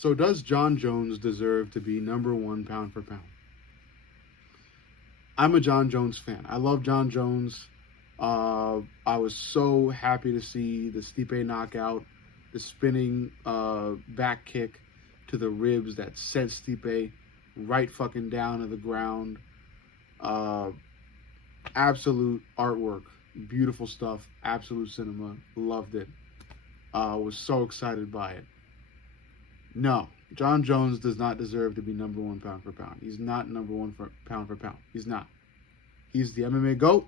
So does Jon Jones deserve to be number one pound for pound? I'm a Jon Jones fan. I love Jon Jones. I was so happy to see the Stipe knockout, the spinning back kick to the ribs that sent Stipe right fucking down to the ground. Uh, Absolute artwork, beautiful stuff, absolute cinema. Loved it. Was so excited by it. No, Jon Jones does not deserve to be number one pound for pound. He's not number one for pound. He's not. He's the MMA GOAT.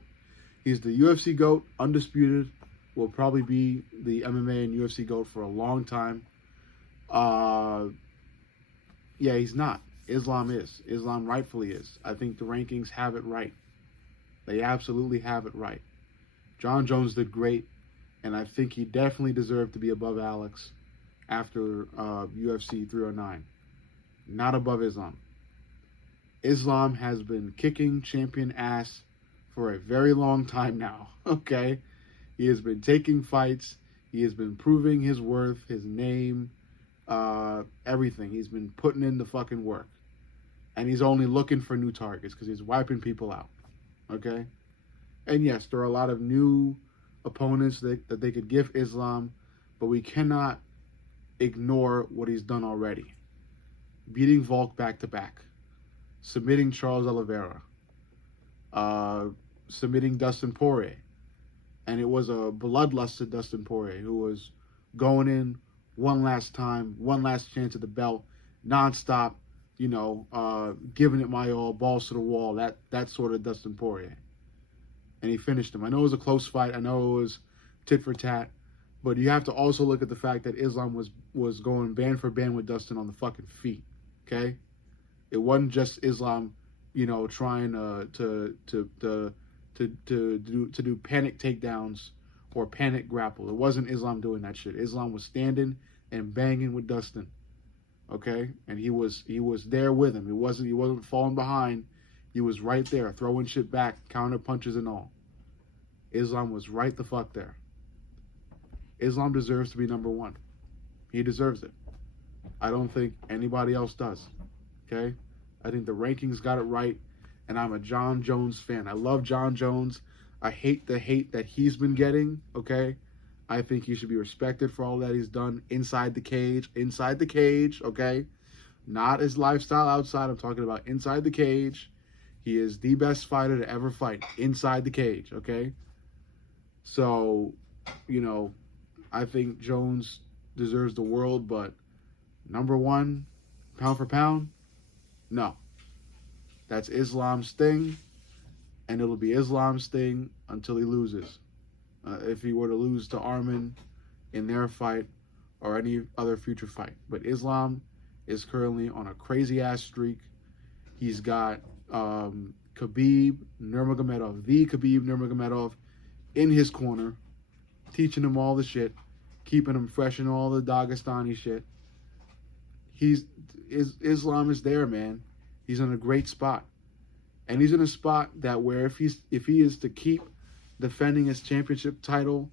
He's the UFC GOAT, undisputed. Will probably be the MMA and UFC GOAT for a long time. Yeah, he's not. Islam is. Islam rightfully is. I think the rankings have it right. They absolutely have it right. Jon Jones did great, and I think he definitely deserved to be above Alex after UFC 309. Not above Islam. Islam has been kicking champion ass for a very long time now, okay? He has been taking fights. He has been proving his worth, his name, everything. He's been putting in the fucking work. And he's only looking for new targets because he's wiping people out, okay? And yes, there are a lot of new opponents that they could give Islam, but we cannot ignore what he's done already. Beating Volk back-to-back. Submitting Charles Oliveira. Submitting Dustin Poirier. And it was a bloodlusted Dustin Poirier who was going in one last time, one last chance at the belt, nonstop, giving it my all, balls to the wall, that sort of Dustin Poirier. And he finished him. I know it was a close fight. I know it was tit for tat. But you have to also look at the fact that Islam was going band for band with Dustin on the fucking feet. Okay? It wasn't just Islam, trying to do panic takedowns or panic grapple. It wasn't Islam doing that shit. Islam was standing and banging with Dustin. Okay? And he was there with him. He wasn't falling behind. He was right there, throwing shit back, counter punches and all. Islam was right the fuck there. Islam deserves to be number one. He deserves it. I don't think anybody else does. Okay? I think the rankings got it right, and I'm a Jon Jones fan. I love Jon Jones. I hate the hate that he's been getting, okay? I think he should be respected for all that he's done inside the cage, okay? Not his lifestyle outside. I'm talking about inside the cage. He is the best fighter to ever fight inside the cage, okay? So, I think Jones deserves the world, but number one, pound for pound, no. That's Islam's thing, and it'll be Islam's thing until he loses. If he were to lose to Arman in their fight or any other future fight. But Islam is currently on a crazy-ass streak. He's got Khabib Nurmagomedov, the Khabib Nurmagomedov, in his corner, teaching him all the shit, keeping him fresh in all the Dagestani shit. Islam is there, man. He's in a great spot. And he's in a spot that where if he is to keep defending his championship title,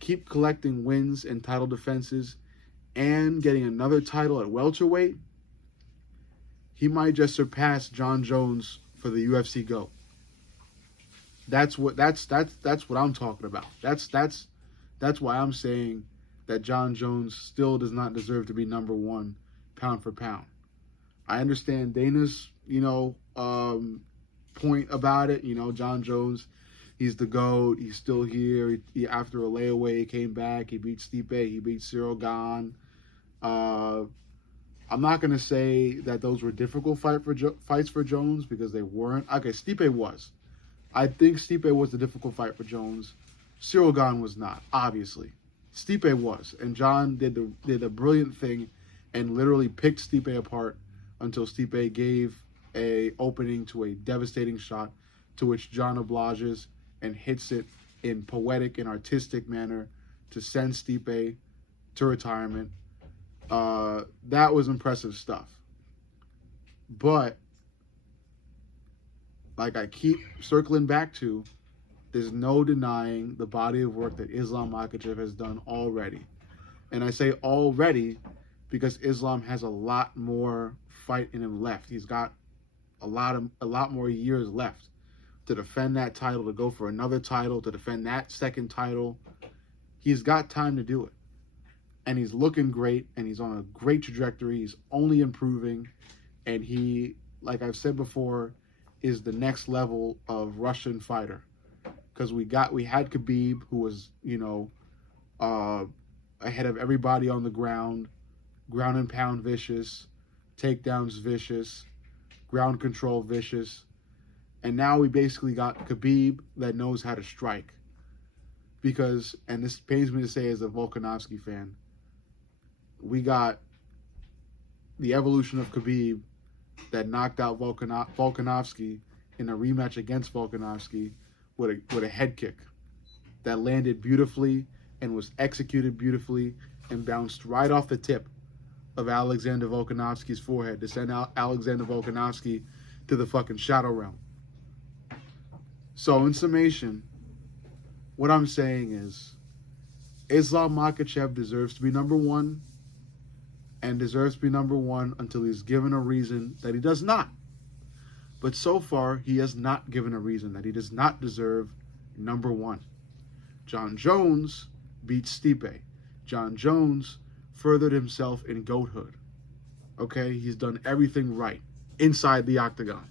keep collecting wins and title defenses, and getting another title at welterweight, he might just surpass Jon Jones for the UFC GOAT. That's what I'm talking about. That's why I'm saying that Jon Jones still does not deserve to be number one pound for pound. I understand Dana's, point about it. Jon Jones, he's the GOAT. He's still here. He after a layaway, he came back. He beat Stipe. He beat Cyril Gane. I'm not going to say that those were difficult fights for Jones because they weren't. Okay, Stipe was. I think Stipe was the difficult fight for Jones. Cyril Gane was not, obviously. Stipe was. And Jon did a brilliant thing and literally picked Stipe apart until Stipe gave a opening to a devastating shot to which Jon obliges and hits it in poetic and artistic manner to send Stipe to retirement. That was impressive stuff. But, like I keep circling back to, there's no denying the body of work that Islam Makhachev has done already. And I say already because Islam has a lot more fight in him left. He's got a lot more years left to defend that title, to go for another title, to defend that second title. He's got time to do it. And he's looking great, and he's on a great trajectory. He's only improving, and he, like I've said before, is the next level of Russian fighter. Because we had Khabib, who was, ahead of everybody on the ground and pound vicious, takedowns vicious, ground control vicious. And now we basically got Khabib that knows how to strike. Because, and this pains me to say as a Volkanovski fan, we got the evolution of Khabib that knocked out Volkanovski in a rematch against Volkanovski with a head kick that landed beautifully and was executed beautifully and bounced right off the tip of Alexander Volkanovski's forehead to send out Alexander Volkanovski to the fucking shadow realm. So in summation, what I'm saying is Islam Makhachev deserves to be number one, and deserves to be number one until he's given a reason that he does not. But so far, he has not given a reason that he does not deserve number one. Jon Jones beat Stipe. Jon Jones furthered himself in goathood. Okay? He's done everything right inside the octagon.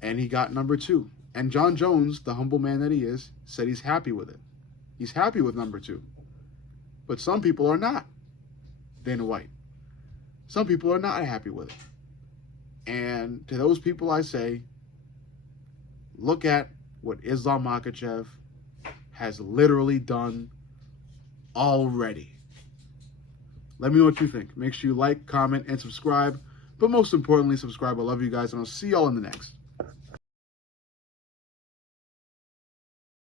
And he got number two. And Jon Jones, the humble man that he is, said he's happy with it. He's happy with number two. But some people are not. Dana White. Some people are not happy with it. And to those people I say, look at what Islam Makhachev has literally done already. Let me know what you think. Make sure you like, comment, and subscribe. But most importantly, subscribe. I love you guys, and I'll see y'all in the next.